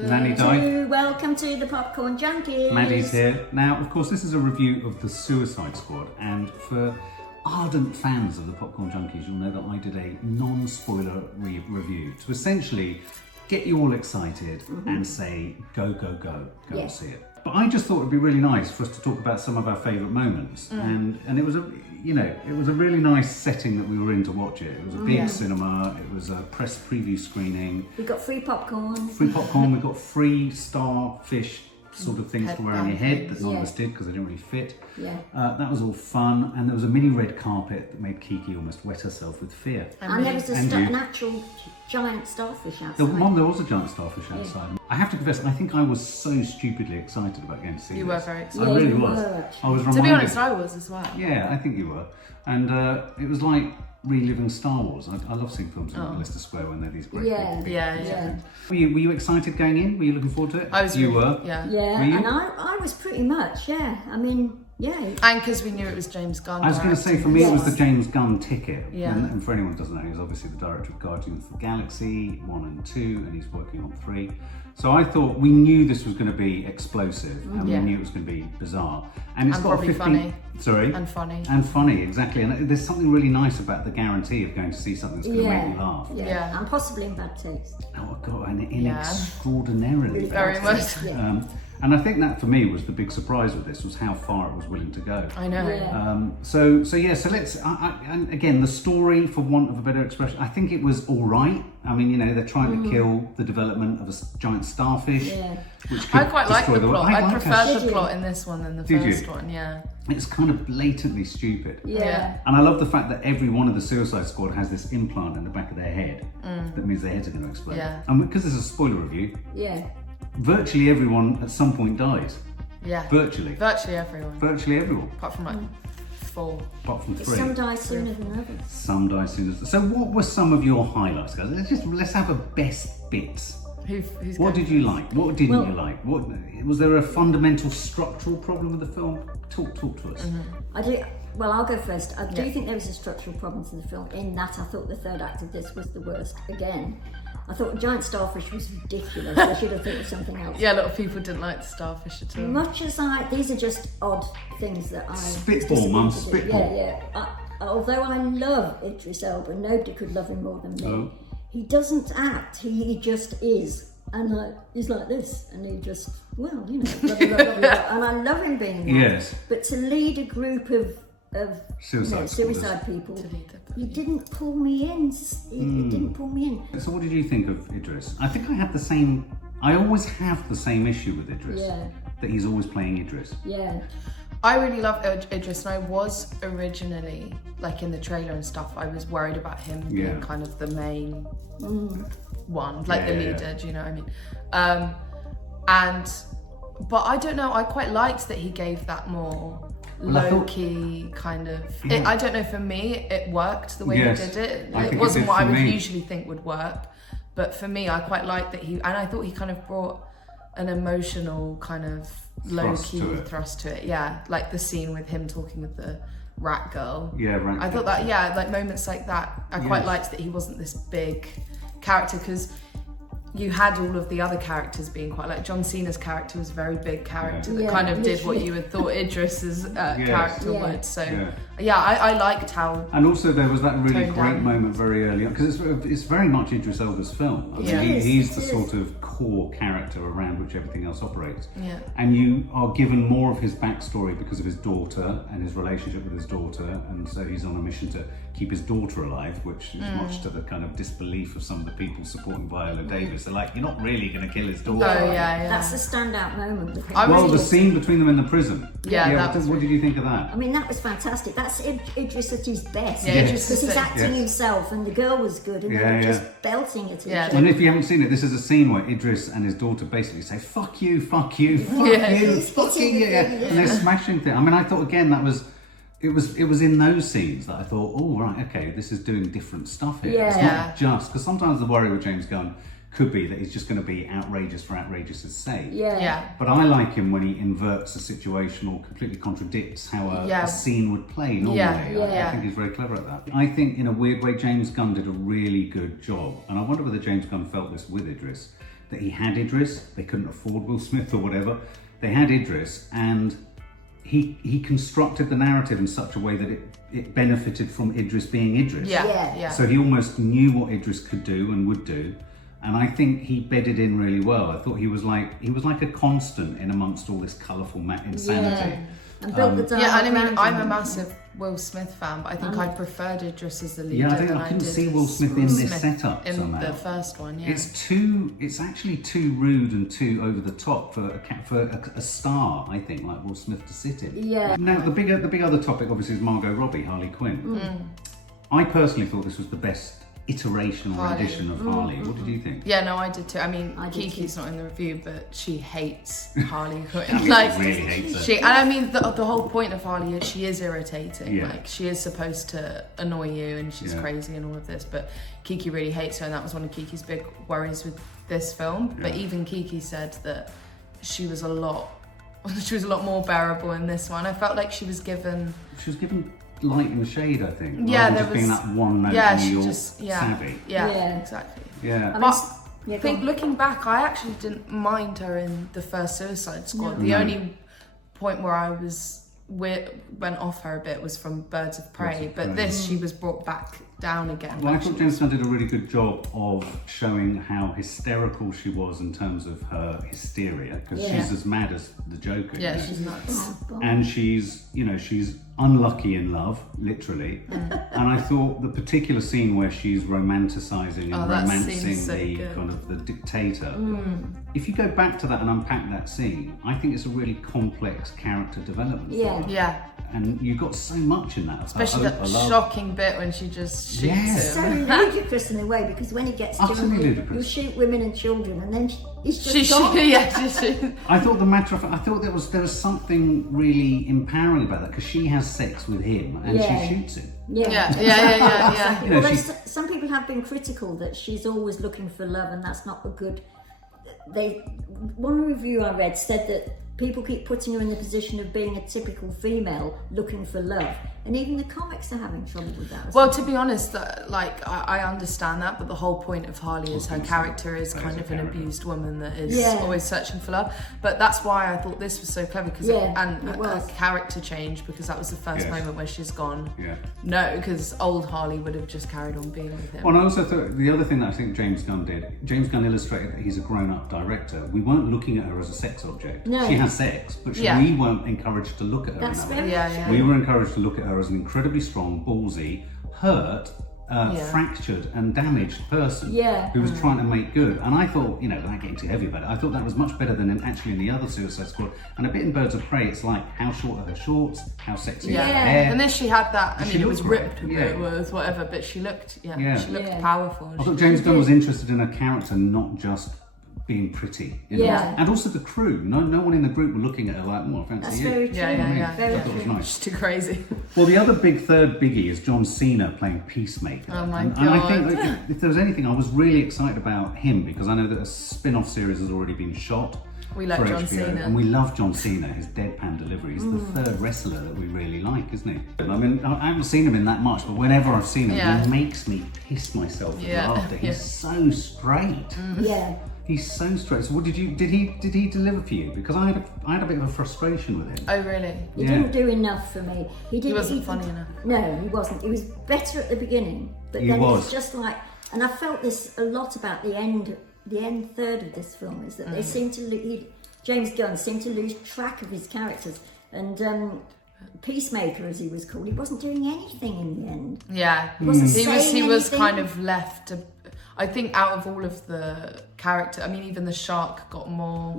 Welcome to the Popcorn Junkies. Maddie's here. Now, of course, this is a review of The Suicide Squad, and for ardent fans of the Popcorn Junkies, you'll know that I did a non-spoiler review to essentially get you all excited and say, go and see it. But I just thought it'd be really nice for us to talk about some of our favourite moments, and it was a really nice setting that we were in to watch it. It was a big cinema. It was a press preview screening. We got free popcorn. We got free starfish sort of things to wear on your head that none of us did because they didn't really fit. That was all fun, and there was a mini red carpet that made Kiki almost wet herself with fear. And there was an actual giant starfish outside. There was a giant starfish outside. I have to confess, I think I was so stupidly excited about going to see this. You were very excited. I really was. I was reminded. To be honest, I was as well. Yeah, I think you were. And it was like reliving Star Wars. I love seeing films in Leicester Square when they're these great big Yeah. Were you excited going in? Were you looking forward to it? I was. You were? Yeah. Yeah, and I was pretty much, I mean, And because we knew it was James Gunn. I was going to say, for me, it was the James Gunn ticket. Yeah. And for anyone who doesn't know, he's obviously the director of Guardians of the Galaxy 1 and 2, and he's working on 3. So I thought we knew this was going to be explosive, and we knew it was going to be bizarre. And it's got probably 15... funny. Sorry? And funny. And funny, exactly. And there's something really nice about the guarantee of going to see something that's going to make you laugh. Yeah. And possibly in bad taste. Oh, God, and in extraordinarily very bad taste. And I think that for me was the big surprise with this, was how far it was willing to go. I know. Yeah. So let's, and again, the story, for want of a better expression, I think it was all right. I mean, they're trying to kill the development of a giant starfish. Which could I quite like the plot. I prefer the plot in this one than the first one, It's kind of blatantly stupid. Yeah. And I love the fact that every one of the Suicide Squad has this implant in the back of their head that means their heads are going to explode. Yeah. And because this is a spoiler review, virtually everyone at some point dies. Yeah. Virtually. Virtually everyone. Virtually everyone. Apart from 4. Apart from 3. Some die sooner than others. Some die sooner. So what were some of your highlights, guys? Let's have a best bits. What did you like? What didn't you like? What was there a fundamental structural problem with the film? Talk to us. I'll go first. I do think there was a structural problem to the film in that I thought the third act of this was the worst. Again, I thought a giant starfish was ridiculous. I should have thought of something else. Yeah, a lot of people didn't like the starfish at all. Much as these are just odd things that I... Spitball, Mum, spitball. Yeah. Although I love Idris Elba, nobody could love him more than me. Oh. He doesn't act, he just is. And he's like this, and he just, blah, blah, blah, blah. And I love him being that. Yes. But to lead a group of suicide people, he didn't pull me in. He didn't pull me in. So what did you think of Idris? I think I always have the same issue with Idris. Yeah. That he's always playing Idris. Yeah. I really love Idris, and I was originally, like in the trailer and stuff, I was worried about him being kind of the main one, like the leader, do you know what I mean? But I don't know, I quite liked that he gave that more low-key kind of... I don't know, for me, it worked the way he did it. It wasn't what I would usually think would work, but for me, I quite liked that and I thought he kind of brought an emotional kind of low-key thrust to it. Yeah, like the scene with him talking with the rat girl. I thought that, like moments like that, I quite liked that he wasn't this big character, because you had all of the other characters being quite, like John Cena's character was a very big character that kind of did what you would thought Idris's character would. So I liked how. And also there was that really great moment very early on, because it's very much Idris Elba's film. I mean, he's the sort of core character around which everything else operates. Yeah. And you are given more of his backstory because of his daughter and his relationship with his daughter, and so he's on a mission to keep his daughter alive, which is much to the kind of disbelief of some of the people supporting Viola Davis. They're like, you're not really going to kill his daughter. Oh, yeah. That's the standout moment. The scene between them in the prison. What did you think of that? I mean, that was fantastic. That's Idris at his best. Idris because he's acting himself, and the girl was good, and they were just belting at each other. And if you haven't seen it, this is a scene where Idris and his daughter basically say, fuck you, fuck you, fuck you, fuck you, and they're smashing things. I mean, I thought, again, that was... It was in those scenes that I thought, oh, right, okay, this is doing different stuff here. It's not just... Because sometimes the worry with James Gunn could be that he's just going to be outrageous for outrageous's sake. But I like him when he inverts a situation or completely contradicts how a scene would play normally. I think he's very clever at that. I think, in a weird way, James Gunn did a really good job. And I wonder whether James Gunn felt this with Idris. that he had Idris. They couldn't afford Will Smith or whatever. They had Idris, and he constructed the narrative in such a way that it benefited from Idris being Idris. Yeah. So he almost knew what Idris could do and would do. And I think he bedded in really well. I thought he was like a constant in amongst all this colourful insanity. Yeah. And built the and I mean, I'm a massive Will Smith fan, but I think I preferred Idris as the leader. Yeah, I couldn't see Will Smith in this setup in somehow. the first one. Yeah, it's actually too rude and too over the top for a star, I think, like Will Smith to sit in. Yeah. Now the big other topic obviously is Margot Robbie, Harley Quinn. I personally thought this was the best iteration or edition of Harley. What did you think? Yeah, no, I did too. I mean, Kiki's not in the review, but she hates Harley Quinn. She really hates her. And I mean, the whole point of Harley is she is irritating. Yeah. Like, she is supposed to annoy you, and she's crazy and all of this. But Kiki really hates her, and that was one of Kiki's big worries with this film. But even Kiki said that she was a lot more bearable in this one. I felt like she was given light and shade, I think. Yeah, there was being that one note New York savvy. Yeah, exactly. Yeah. But I think looking back, I actually didn't mind her in the first Suicide Squad. The only point where I went off her a bit was from Birds of Prey, but this she was brought back down again. Well, I thought James Gunn did a really good job of showing how hysterical she was in terms of her hysteria, because she's as mad as the Joker. Yeah, she's nuts. And she's unlucky in love, literally. And I thought the particular scene where she's romanticising and romancing the dictator. If you go back to that and unpack that scene, I think it's a really complex character development. Yeah. And you got so much in that. Especially that shocking bit when she just shoots him. It's so ludicrous in a way, because when he gets to you shoot women and children, and then he's just gone. I thought I thought there was something really empowering about that, because she has sex with him and she shoots him. Yeah. Although some people have been critical that she's always looking for love, and that's not a good. One review I read said that people keep putting her in the position of being a typical female looking for love, and even the comics are having trouble with that. Well, to be honest, I understand that, but the whole point of Harley is her character is kind of an abused woman that is always searching for love. But that's why I thought this was so clever, because her character change, because that was the first moment where she's gone. No, because old Harley would have just carried on being with him. Well, and I also thought the other thing that I think James Gunn did, James Gunn illustrated that he's a grown-up director. We weren't looking at her as a sex object. No. She has sex, but we weren't encouraged to look at her in that way. We were encouraged to look at her as an incredibly strong, ballsy, hurt, fractured and damaged person who was trying to make good. And I thought, without getting too heavy about it, I thought that was much better than in the other Suicide Squad. And a bit in Birds of Prey, it's like, how short are her shorts, how sexy is her hair. And then she had that, it was ripped a bit with whatever, but she looked powerful. I thought James Gunn was interested in her character, not just being pretty. And also the crew. No one in the group were looking at her like, I fancy That's you. very true. I thought it was nice. She's too crazy. Well, the other third biggie is John Cena playing Peacemaker. Oh my God. And I think if there was anything, I was really excited about him, because I know that a spin-off series has already been shot. We like John Cena. And we love John Cena, his deadpan delivery. He's the third wrestler that we really like, isn't he? I mean, I haven't seen him in that much, but whenever I've seen him, he makes me piss myself with laughter. He's so straight. He's so straight. So, what did he deliver for you? Because I had a bit of a frustration with him. Oh, really? He didn't do enough for me. He wasn't funny enough. No, he wasn't. He was better at the beginning, but then it's just like. And I felt this a lot about the end third of this film, is that they seem to James Gunn seemed to lose track of his characters, and Peacemaker, as he was called, he wasn't doing anything in the end. Yeah, he was kind of left. I think out of all of the character, I mean, even the shark got more.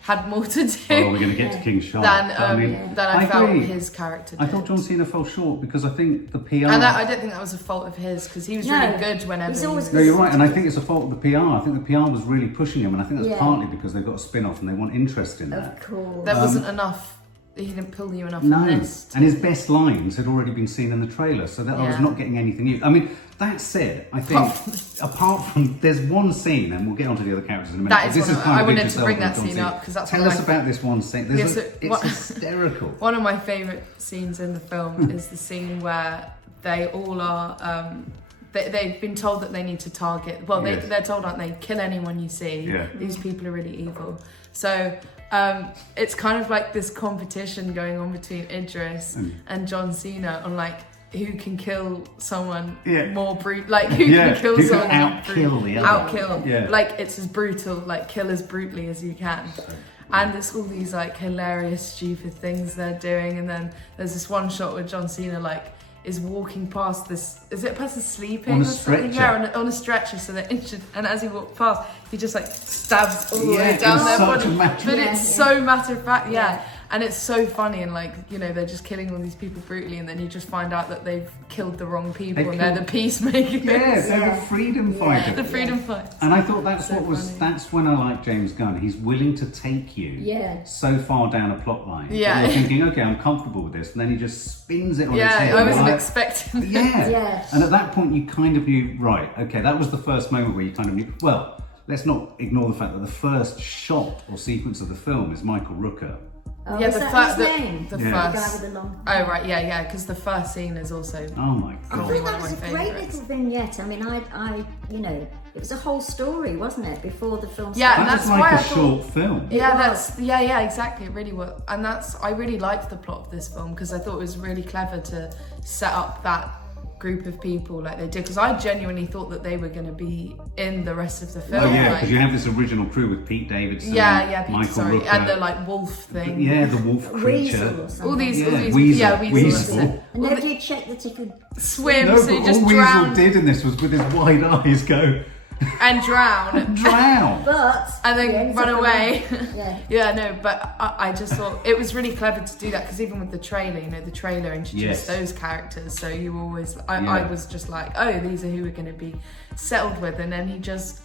Had more to do. Oh, we're going to get to King Shark. Than I felt his character did. I thought John Cena fell short, because I think the PR. And I don't think that was a fault of his, because he was really good whenever. No, you're right, and I think it's a fault of the PR. I think the PR was really pushing him, and I think that's partly because they've got a spin-off and they want interest in that. Of course. There wasn't enough. He didn't pull you enough from this. And his best lines had already been seen in the trailer, so that I was not getting anything new. I mean, that said, I think apart from there's one scene, and we'll get onto the other characters in a minute. I wanted to bring that scene up, because that's tell us about this one scene. It's hysterical. One of my favourite scenes in the film is the scene where they all are they've been told that they need to target. Well, Yes. they're told, aren't they? Kill anyone you see. Yeah. These people are really evil. So it's kind of like this competition going on between Idris and John Cena on like who can kill someone more brutal, like who can kill who someone can outkill the other. outkill. Yeah. Like it's as brutal, like kill as brutally as you can. And it's all these like hilarious, stupid things they're doing. And then there's this one shot where John Cena like is walking past this. Is it a person sleeping on a or something? stretcher? Yeah, on a stretcher. So they're injured. And as he walks past, he just like stabs all the Yeah, way down it's their such body. a matter- But Yeah, it's yeah. so matter of fact. Yeah. And it's so funny, and like, you know, they're just killing all these people brutally, and then you just find out that they've killed the wrong people, They've and they're the killed- peacemakers. Yeah, they're the freedom fighters. The freedom fighters. And I thought that's So what was. funny. That's when I like James Gunn. He's willing to take you so far down a plot line. that Yeah. You're thinking, okay, I'm comfortable with this, and then he just spins it on its head. Yeah, I wasn't Like, expecting that. Yeah. Yes. And at that point, you kind of knew, right? Okay, that was the first moment where you kind of knew. Well, let's not ignore the fact that the first shot or sequence of the film is Michael Rooker. Oh, Yeah, is the that his fir- name? the Yeah. The guy first. with the long... Oh right, yeah, because the first scene is also. Oh my I god! Really thought one that of was my a great favourites. little vignette. I mean, I, you know, it was a whole story, wasn't it, before the film Yeah, started? and That that's was like why a I thought- short film. Yeah, was. that's yeah, exactly. It really was, and I really liked the plot of this film because I thought it was really clever to set up that group of people like they did. Because I genuinely thought that they were going to be in the rest of the film. Oh yeah, like- because you have this original crew with Pete Davidson, Pete, Michael sorry, Rooker, and the like wolf thing. yeah, the wolf Weasel creature. or something. All these, Weasel. Weasel. Weasel. that's it. And nobody checked that he could... Swim, No, so but he all just Weasel drowned did in this was with his wide eyes go and drown. drown. But... And he then ends run up away. Yeah. Yeah, no, but I just thought it was really clever to do that because even with the trailer, you know, the trailer introduced Yes. those characters, so you always, I Yeah. was just like, oh, these are who we're going to be settled with, and then he just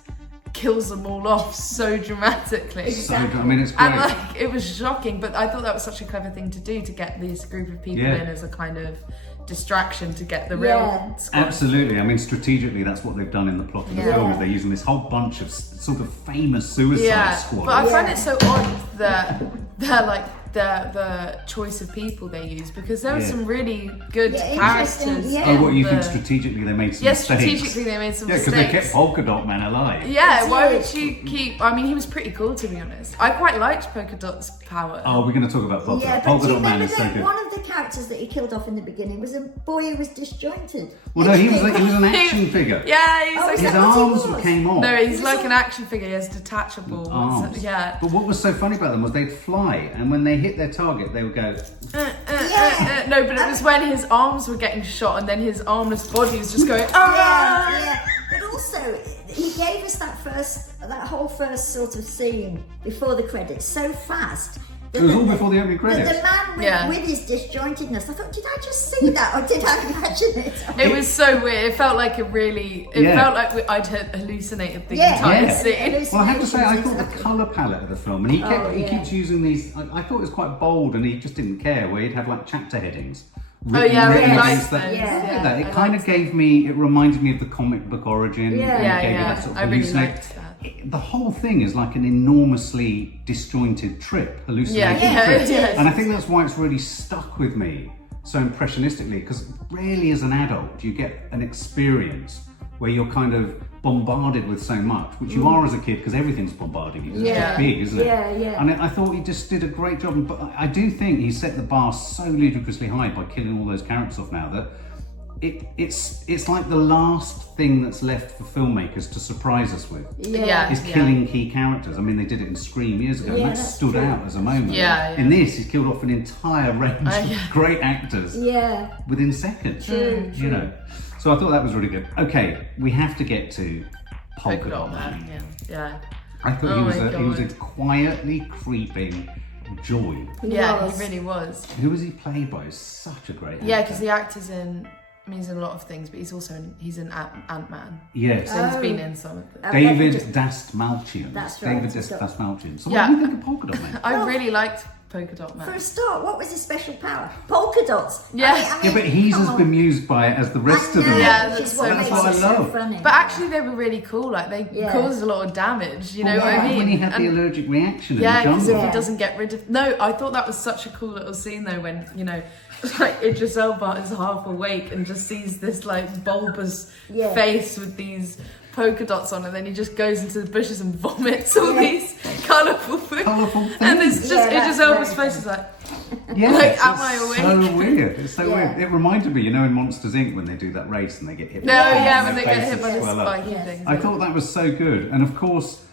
kills them all off so dramatically. So I mean, it's great. And like, it was shocking, but I thought that was such a clever thing to do to get this group of people Yeah. in as a kind of distraction to get the real Yeah. squad. Absolutely. I mean, strategically, that's what they've done in the plot of the Yeah. film. Is they're using this whole bunch of sort of famous Suicide Squad. but I find Yeah. it so odd that they're like the choice of people they use because there were Yeah. some really good Yeah, characters. interesting, yeah. Oh, what you in think the- strategically they made some Yeah, mistakes? strategically they made some Yeah, because mistakes. they kept Polka Dot Man alive. Yeah, why would That's it. you keep? I mean, he was pretty cool to be honest. I quite liked Polka Dot's power. Oh, we're going to talk about Polka Yeah, Dot. but Polka do you Dot Man remember is so that good. one of the characters that he killed off in the beginning was a boy who was disjointed? Well, no, he was an action figure. Yeah, he's Oh, like is His that what he arms was? came off. no, he's like an action figure. He has detachable Arms. Yeah. But what was so funny about them was they'd fly, and when they hit their target, they would go. No, but it was when his arms were getting shot, and then his armless body was just going. Ah! Yeah. But also, he gave us that whole first sort of scene before the credits so fast. It was all before the opening credits. The man Yeah. with his disjointedness, I thought, did I just see that or did I imagine it? It was so weird. It felt like Yeah. felt like I'd hallucinated the Yeah. entire Yeah. scene. Well, I have to say, I thought the Exactly. colour palette of the film, and he yeah. keeps using these. I thought it was quite bold, and he just didn't care. Where he'd have like chapter headings. Oh yeah, I really Yes. liked against those. that. Yeah. That. It I kind liked of gave me. It reminded me of the comic book origin. Yeah. and it Yeah, gave me yeah. that sort of I really hallucinate- liked that. The whole thing is like an enormously disjointed trip, hallucinated Yeah, trip, yeah. and I think that's why it's really stuck with me so impressionistically. Because rarely, as an adult, do you get an experience where you're kind of bombarded with so much, which you are as a kid, because everything's bombarding you. It's Yeah. just big, isn't it? Yeah, yeah. And I thought he just did a great job. But I do think he set the bar so ludicrously high by killing all those characters off now that it's like the last thing that's left for filmmakers to surprise us with. Yeah. Is killing key characters. I mean, they did it in Scream years ago, Yeah, and that that's stood true. out as a moment. Yeah, yeah. In this, he's killed off an entire range of yeah. great actors Yeah. within seconds. True, You know. So I thought that was really good. Okay, we have to get to Polka Dot Man. Yeah. I thought Oh he was my he was a God. quietly creeping joy. Yeah, was. he really was. Who was he played by? He's such a great actor. Yeah, because the actor's in. I mean, he's in a lot of things, but he's also in Ant-Man. Yes. So he's been in some of them. David Dastmalchian. That's right. David Dastmalchian. So Yeah. what do you think of Polka Dot Man? I really liked polka dot man. For a start, what was his special power? Polka dots. Yeah. I mean, But he's come as on. bemused by it as the rest of them. Yeah, which is that's makes what I it so love. funny. But actually, they were really cool. Like they caused a lot of damage. You know what I mean? When he had the allergic reaction in the because jungle. if he doesn't get rid of... No, I thought that was such a cool little scene though when, you know, like Idris Elba is half awake and just sees this like bulbous face with these polka dots on, and then he just goes into the bushes and vomits all these colourful things. And it's just Idris Elba's face is like... Yeah, like, am I awake? So weird. It's so weird. It reminded me, you know, in Monsters Inc. when they do that race and they get hit. No, by when they get hit by the swell up. spiky things. I thought that was so good, and of course,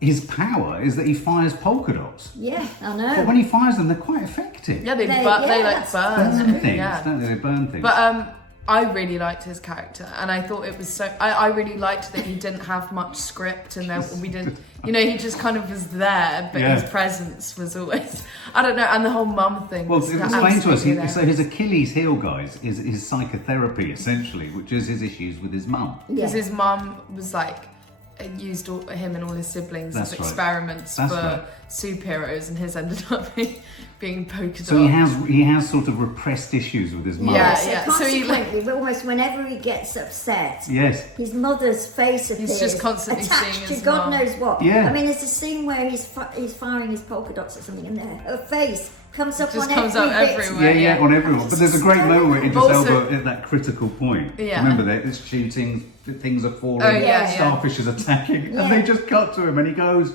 his power is that he fires polka dots. Yeah, I know. But when he fires them, they're quite effective. Yeah, they like burn things. Yeah. Don't they? They burn things. But I really liked his character, and I thought it was so. I really liked that he didn't have much script, and we didn't. You know, he just kind of was there, but his presence was always. I don't know, and the whole mum thing. Well, explain to us. hilarious. So his Achilles heel, guys, is his psychotherapy essentially, which is his issues with his mum. Because his mum was like used him and all his siblings as experiments for superheroes, and his ended up being polka dots. So he has sort of repressed issues with his mum. Yeah. So he almost whenever he gets upset, his mother's face appears. He's just constantly attached seeing to his God mum. knows what. Yeah. I mean, there's a scene where he's firing his polka dots at something, and her face comes up just on comes every up bit. everywhere. Yeah, on everyone. But there's a great moment where Idris Also- Elba at that critical point. Yeah. Remember that it's shooting, things are falling, Oh, yeah. starfish is attacking, and they just cut to him, and he goes,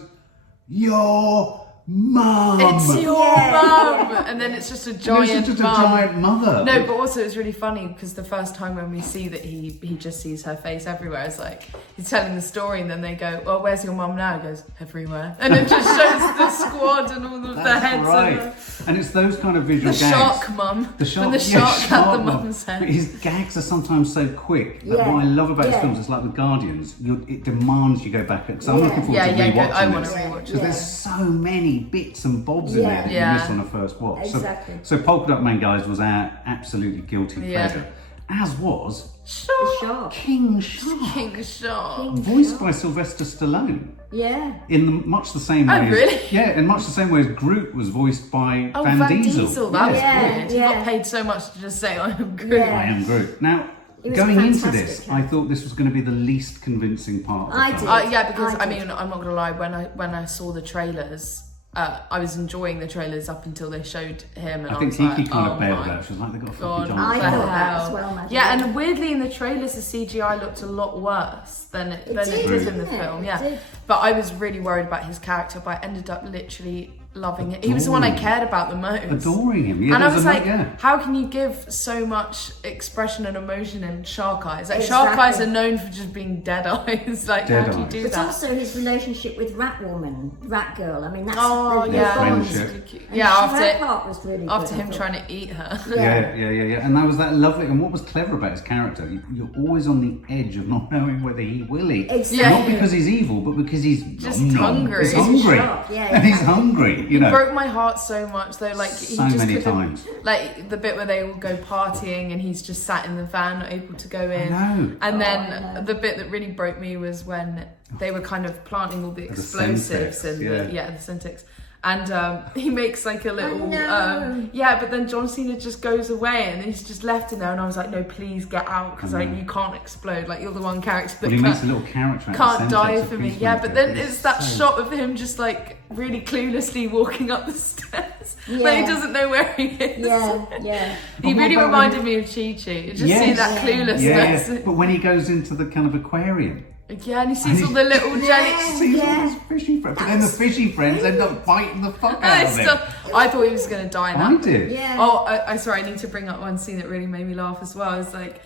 "Your mum." It's your mum, and then it's just a giant It's just a mum. giant mother. No, but also it's really funny because the first time when we see that he just sees her face everywhere, it's like he's telling the story, and then they go, "Well, where's your mum now?" He goes, "Everywhere," and it just shows the squad and all of the heads. Right. And it's those kind of visual The gags. shark mum. The shark, when the shark had the mum. mum's head. But his gags are sometimes so quick. That what I love about his films is like with Guardians, it demands you go back. So I'm looking forward to rewatching I want this. to rewatch Because it. there's so many bits and bobs in there that you miss on a first watch. Exactly. So Polka Dot Man, guys, was our absolutely guilty pleasure. As was Shark. King Shark. King Shark. Voiced by Sylvester Stallone. Yeah. In much the same way. Really? In much the same way as Groot was voiced by Oh, Van Diesel. That was Yeah. weird. He got paid so much to just say, "I am Groot." Yeah. I am Groot. Now, It was going into fantastic, this, yeah. I thought this was going to be the least convincing part of the I film. did. Yeah, because I I did. mean, I'm not gonna lie. When I saw the trailers, I was enjoying the trailers up until they showed him, and I think was Kiki like, kind oh of bailed my out. She was like, they got a God, fucking I giant thought shark. that as well, Maggie. Yeah, and weirdly in the trailers, the CGI looked a lot worse than it did in the film. It did. But I was really worried about his character, but I ended up literally loving it. He was the one I cared about the most. Adoring him. Yeah, And I there's was a like, yeah. how can you give so much expression and emotion in shark eyes? Like shark eyes are known for just being dead eyes. Like Dead how do you eyes. do But that? also his relationship with Rat Girl. I mean, that's Oh the yeah, bond. friendship. yeah. That part was really good, After I him thought. trying to eat her. Yeah. And that was that lovely. And what was clever about his character, you're always on the edge of not knowing whether he will eat. Exactly. Not because he's evil, but because he's Just hungry. He's He's hungry. shark, yeah, And he's exactly. hungry, you know. Broke my heart so much though, like he So just many couldn't- times. like the bit where they all go partying and he's just sat in the van not able to go in. I know. And I then know. the bit that really broke me was when they were kind of planting all the The explosives Syntex, and yeah. the Syntex. And he makes like a little know. but then John Cena just goes away and he's just left in there, and I was like, no, please get out, because like you can't explode, like you're the one character that Well, he makes a little character out can't of die Syntex, for a me. peacemaker. Yeah, but then It's it's that so- shot of him just like really cluelessly walking up the stairs. Like Yeah. he doesn't know where he is. Yeah. He But really what about reminded me of Chi-Chi. You just see that cluelessness. Yeah. But when he goes into the kind of aquarium, Yeah, and he sees all the little jelly. sees all his fishy friends, but then the fishy friends end up biting the fuck out of him. I thought he was going to die now. I did. Yeah. Oh, I sorry, I need to bring up one scene that really made me laugh as well. It's like,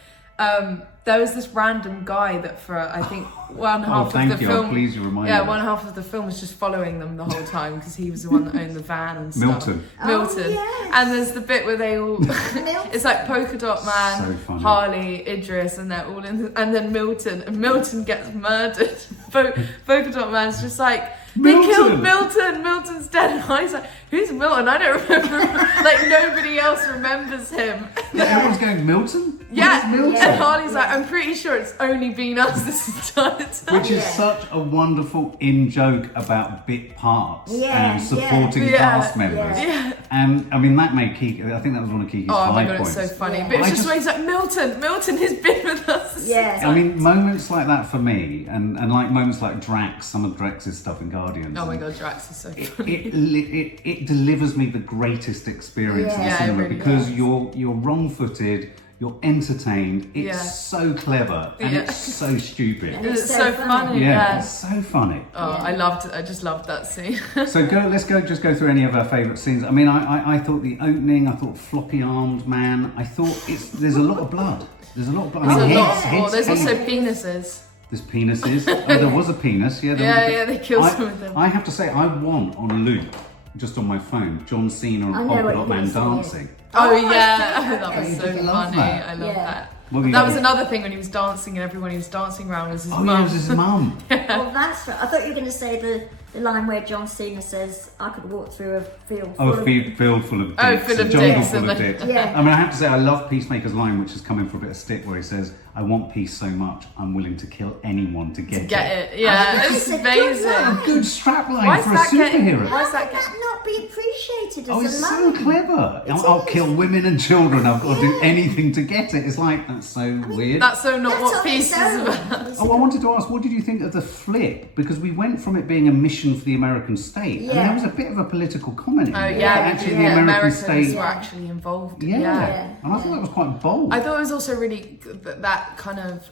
there was this random guy that for, I think, one half of thank the you. film. I'm pleased you reminded Yeah, me. one half of the film was just following them the whole time because he was the one that owned the van and stuff. Milton. Milton. yes. And there's the bit where they all, it's like Polka Dot Man, So funny. Harley, Idris, and they're all in, and then Milton, and Milton gets murdered. Polka Dot Man's just like, killed Milton. Milton's dead. And I was like, who's Milton? I don't remember. Like, nobody else remembers him. Everyone's going, Milton? Yeah. Milton? And Harley's like, I'm pretty sure it's only been us this entire time. Which is such a wonderful in-joke about bit parts and supporting cast members. Yeah. And, I mean, that made Kiki, I think that was one of Kiki's high points. It's so funny. But it's just when he's like, Milton has been with us. Yeah. I mean, moments like that for me, and like moments like Drax, some of Drax's stuff in Guardians. Oh my God, Drax is so funny. It delivers me the greatest experience in the cinema really because you're wrong-footed, you're entertained, it's so clever and it's so stupid. And it's so funny. Yeah, it's so funny. Oh, I just loved that scene. So let's go through any of our favourite scenes. I mean, I thought the opening, I thought floppy-armed man, I thought there's a lot of blood. There's a lot of blood. There's also penises. There's penises. There was a penis. Yeah, they killed some of them. I have to say, I want on loop, just on my phone, John Cena and Polka Dot Man dancing. Oh yeah, that was so funny. That. I love that. That was another thing when he was dancing and everyone he was dancing around was his mum. Yeah, it was his mum. Well, that's right. I thought you were going to say the line where John Cena says, "I could walk through a field full of field full of dicks. Oh, full of dicks. Full of dicks. Yeah. I mean, I have to say, I love Peacemaker's line, which is coming for a bit of stick, where he says, "I want peace so much, I'm willing to kill anyone to get it." Yeah, it's amazing. A good strapline for a superhero. Why would that not be appreciated as a it's line? so clever. I'll kill women and children. I've got to do anything to get it. It's like, that's so weird. That's so not what peace is about. I wanted to ask, what did you think of the flip? Because we went from it being a mission for the American state, and there was a bit of a political comment in there. Actually, the American state were actually involved. And I thought that was quite bold. I thought it was also really that kind of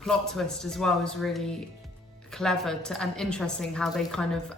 plot twist as well was really clever and interesting how they kind of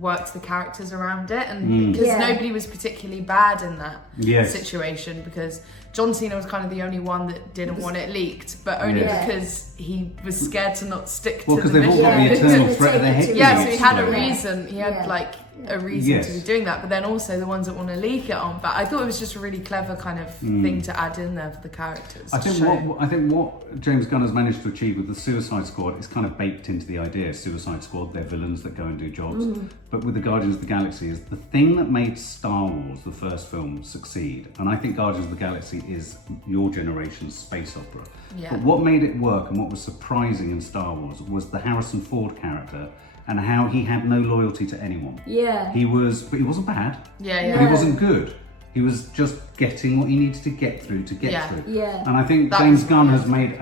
worked the characters around it, and because nobody was particularly bad in that situation, because John Cena was kind of the only one that didn't want it leaked, but only because he was scared to not stick to the mission. Because they've all got the eternal threat of their head. Yeah, so he had a reason. He had like a reason to be doing that, but then also the ones that want to leak it on. But I thought it was just a really clever kind of thing to add in there for the characters. I think what James Gunn has managed to achieve with the Suicide Squad is kind of baked into the idea. Suicide Squad, they're villains that go and do jobs. But with the Guardians of the Galaxy is the thing that made Star Wars, the first film, succeed. And I think Guardians of the Galaxy is your generation's space opera. Yeah. But what made it work and what was surprising in Star Wars was the Harrison Ford character and how he had no loyalty to anyone. Yeah. But he wasn't bad. But he wasn't good. He was just getting what he needed to get through to get through. Yeah. And I think James Gunn has made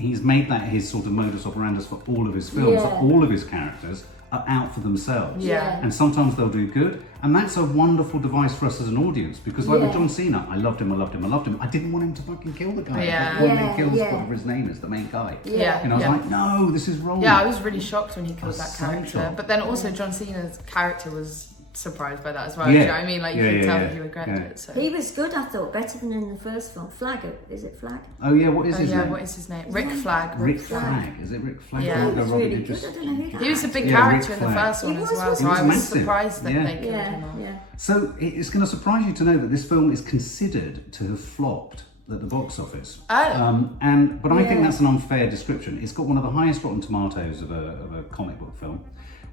he's made that his sort of modus operandus for all of his films, for all of his characters are out for themselves. Yeah. And sometimes they'll do good. And that's a wonderful device for us as an audience, because like with John Cena, I loved him. I didn't want him to fucking kill the guy. I wanted him to kill whatever his name is, the main guy. Yeah. And I was like, no, this is wrong. Yeah, I was really shocked when he killed that character. But then also John Cena's character was surprised by that as well. Yeah. You know what I mean? Like you could tell that he regretted it. So. He was good, I thought, better than in the first film. Is it Flag? Oh yeah, what is his name? What is his name? Rick Flag. Rick Flag. Is it Rick Flag? Yeah, he was really good. I don't know who that He was a big character in the first one as well, so I was surprised that they killed him off. Yeah. So it's going to surprise you to know that this film is considered to have flopped at the box office. But I think that's an unfair description. It's got one of the highest Rotten Tomatoes of a comic book film.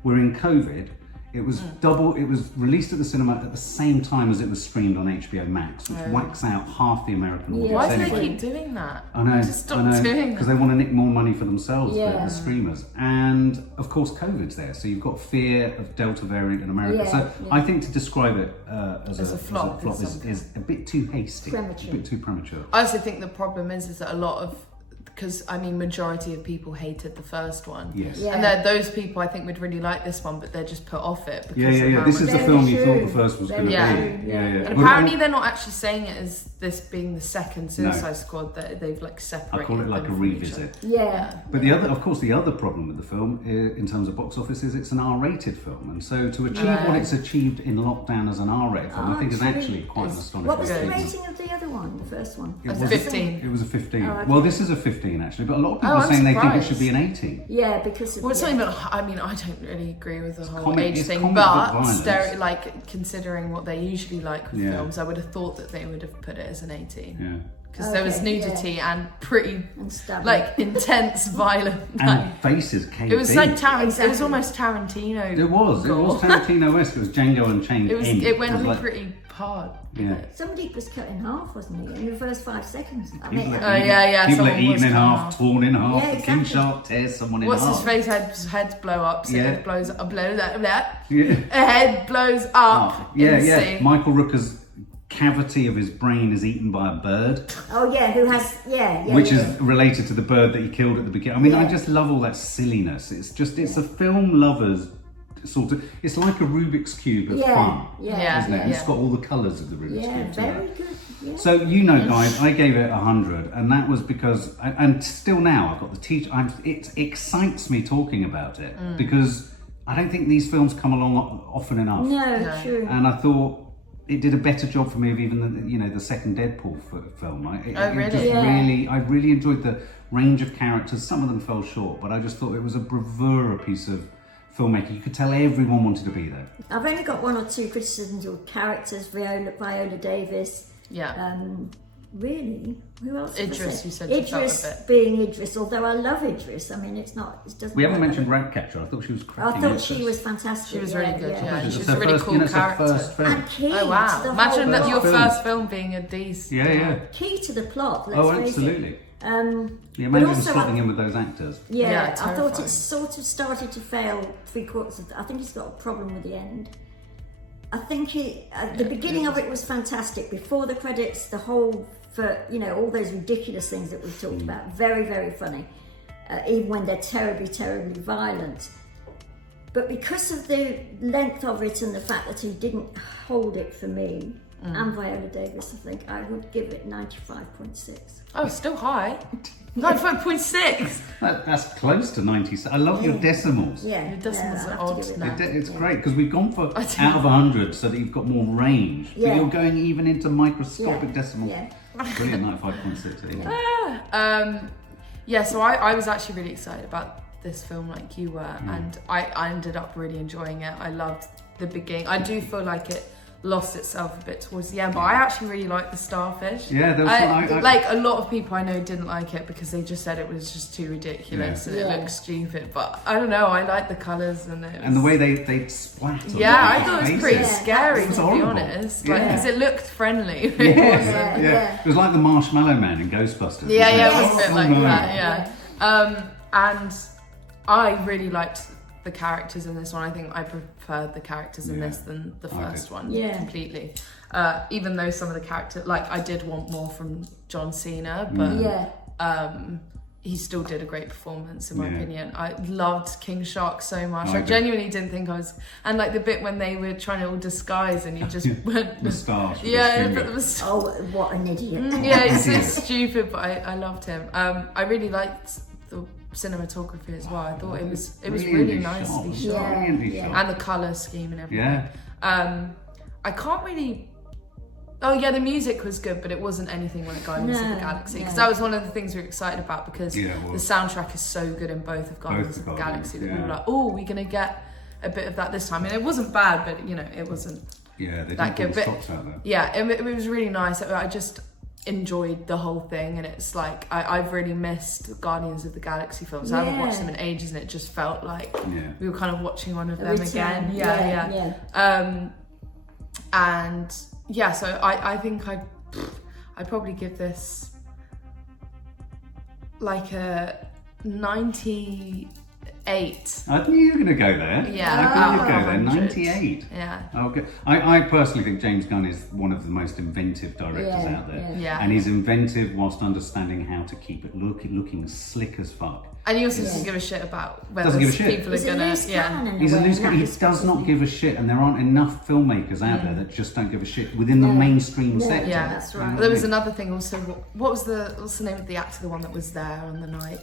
We're in COVID. It was it was released at the cinema at the same time as it was streamed on HBO Max, which whacks out half the American audience. Why do they keep doing that? I know. Just stop doing that. Because they want to nick more money for themselves, the streamers. And of course, COVID's there, so you've got fear of Delta variant in America. So I think to describe it as a flop is a bit too hasty, a bit too premature. I also think the problem is that a lot of, because I mean, majority of people hated the first one. Yes. Yeah. And those people I think would really like this one, but they're just put off it. Because This is the film you thought the first was going to be. And apparently they're not actually saying it as this being the second Suicide Squad, that they've like separated. I call it like a revisit. Yeah. But the other problem with the film, in terms of box office, is it's an R-rated film, and so to achieve what it's achieved in lockdown as an R-rated film, I think is actually quite an astonishing. What was the rating of the other one, the first one? It was 15. It was a 15. Well, this is a 15 actually, but a lot of people are saying they think it should be an 18. Yeah, because of it's not even. I mean, I don't really agree with the whole age thing, but considering what they usually like with films, I would have thought that they would have put it as an 18. Yeah. because there was nudity and pretty And stabbing. like intense, violent. And faces came. It was like It was Exactly. almost Tarantino. It was gore. Tarantino-esque. It was Django Unchained. It went like, pretty hard. Yeah. Somebody was cut in half, wasn't he? In the first 5 seconds. I People mean, are People eaten in half, off. torn in half. Yeah, The exactly. king shark tears someone in What's half. his face? Heads blow up. So Yeah. it blows up. Blow that. Yeah. A head blows up. Yeah, in the yeah. sea. Michael Rooker's cavity of his brain is eaten by a bird, oh yeah, who has which is related to the bird that he killed at the beginning. I mean, I Yeah. just love all that silliness. It's a film lover's sort of. It's like a Rubik's cube of fun, Yeah. isn't it? And it's got all the colours of the Rubik's Yeah, cube. very good. Yeah. So guys, I gave it 100, and that was because, and still now I've got the teacher. It excites me talking about it because I don't think these films come along often enough. No, true. And I thought it did a better job for me of even the second Deadpool film. Really? I really enjoyed the range of characters. Some of them fell short, but I just thought it was a bravura piece of filmmaking. You could tell everyone wanted to be there. I've only got 1 or 2 criticisms of characters. Viola Davis. Yeah. Really? Who else? did I Idris, say? you said you felt Idris a bit. being Idris, although I love Idris. I mean, it's not. It doesn't. We haven't matter. mentioned Ratcatcher. I thought she was cracking. I thought actress. she was fantastic. She was really good. Yeah, It's she was her a really first- cool it's her character. first film. And key Oh wow! to the Imagine whole that your film. first film being a decent. Yeah. key to the plot. Let's Oh, face absolutely. It. Yeah, but imagine also slotting in with those actors. Yeah, I thought terrifying. it sort of started to fail 3/4 of. I think he's got a problem with the end. I think the beginning of it was fantastic. Before the credits, the whole all those ridiculous things that we've talked about, very, very funny. Even when they're terribly, terribly violent. But because of the length of it and the fact that he didn't hold it for me, and Viola Davis, I think I would give it 95.6. Oh, still high. 95.6. That's close to 90. I love your decimals. Yeah, Your decimals I'll are have to odd give it now. that. It's great because we've gone for I do. out of 100 so that you've got more range. Yeah. But you're going even into microscopic Yeah. decimals. Yeah. Brilliant, 95.6. Anyway. So I was actually really excited about this film like you were, and I ended up really enjoying it. I loved the beginning. I do feel like it lost itself a bit towards the end, but I actually really liked the starfish. Yeah, there was one like a lot of people I know didn't like it because they just said it was just too ridiculous and it Yeah. looked stupid. But I don't know, I like the colours and it was, And the way they splat on yeah, I people's thought it was faces. pretty Yeah. scary It was to be horrible. honest. Yeah. Like, because it looked friendly. It Yeah, wasn't. Yeah. It was like the Marshmallow Man in Ghostbusters. Yeah, wasn't yeah, it? it was a bit Oh, like no. that, yeah. And I really liked the characters in this one. I think I preferred the characters in this than the first one completely. Even though some of the characters, like I did want more from John Cena, but he still did a great performance in my opinion. I loved King Shark so much. I genuinely didn't think I was, and like the bit when they were trying to all disguise and you just went Moustache. with yeah, his but finger. the moustache. Oh, what an idiot. Yeah, he's so stupid, but I loved him. I really liked the cinematography as well. I thought it was really nicely shot. Brilliantly shot. And the colour scheme and everything. Yeah. I can't really. Oh yeah, the music was good, but it wasn't anything like Guardians of the No, Galaxy because no. that was one of the things we were excited about because Yeah, it the was. soundtrack is so good in both of Guardians of the Guardians, Galaxy that we yeah. were like, oh, we're gonna get a bit of that this time, and it wasn't bad, but it wasn't. Yeah, they that did good, pull the but- stops out there. Yeah, it was really nice. I just enjoyed the whole thing, and it's like I've really missed Guardians of the Galaxy films. I haven't watched them in ages, and it just felt like we were kind of watching one of them again. Yeah. And yeah, so I think I'd probably give this like a 98. I knew you were going to go there. Yeah, I knew you'd out go there. of 100. 98. Yeah. Okay. I personally think James Gunn is one of the most inventive directors out there. Yeah. And he's inventive whilst understanding how to keep it looking slick as fuck. And he also doesn't give a shit about whether Doesn't give a shit. people are He's a gonna. loose cannon in He's a way, loose in guy. that He does not respect, give a shit, and there aren't enough filmmakers out there that just don't give a shit within the mainstream sector. Yeah, that's right. There was another thing also. What's the name of the actor, the one that was there on the night?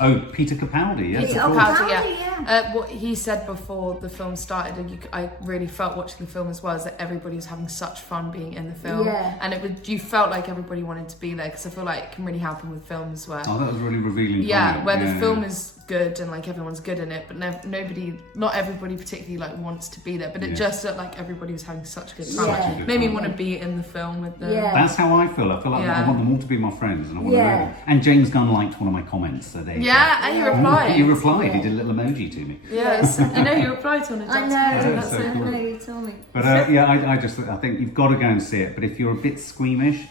Oh, Peter Capaldi, yes. Peter of course. Capaldi. Yeah. What he said before the film started, and I really felt watching the film as well, is that everybody was having such fun being in the film, and you felt like everybody wanted to be there, because I feel like it can really happen with films where that was really revealing. Yeah, where the film is good and like everyone's good in it, but not everybody particularly like wants to be there. But it just looked like everybody was having such a good time. Yeah. Like, made me want to be in the film with them. Yeah. That's how I feel. I feel like I want them all to be my friends, and I want to know them. And James Gunn liked one of my comments, so there you go. And he replied. He replied. He did a little emoji to me. Yes, I know he replied to it. I know. That's so I cool. know. You told me. But I think you've got to go and see it. But if you're a bit squeamish,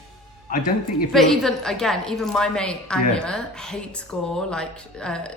I don't think. But even my mate Anya hates gore. Like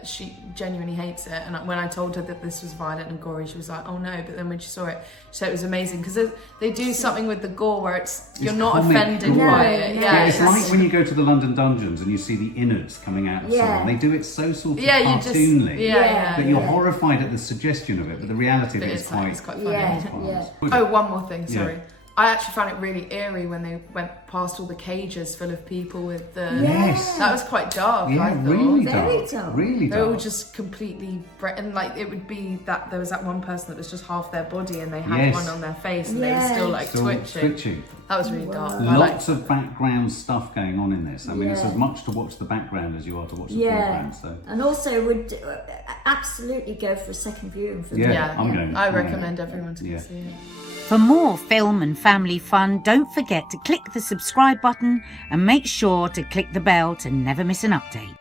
she genuinely hates it. And when I told her that this was violent and gory, she was like, "Oh no!" But then when she saw it, she said it was amazing, because they do something with the gore where you're not comic offended gore. by it. Yeah, it's like when you go to the London dungeons and you see the innards coming out of someone. They do it so sort of cartoonly that you're horrified at the suggestion of it, but the reality of it is quite funny. Oh, one more thing. Sorry. I actually found it really eerie when they went past all the cages full of people with the... Yes. That was quite dark, I thought. Really Very dark. Really They dark. were all just completely... And like, it would be that there was that one person that was just half their body and they had one on their face and they were still like twitching. That was really dark. Lots of background stuff going on in this. I mean, it's as much to watch the background as you are to watch the foreground. So. And also would absolutely go for a second viewing for them. I'm going. I recommend everyone to go see it. For more film and family fun, don't forget to click the subscribe button and make sure to click the bell to never miss an update.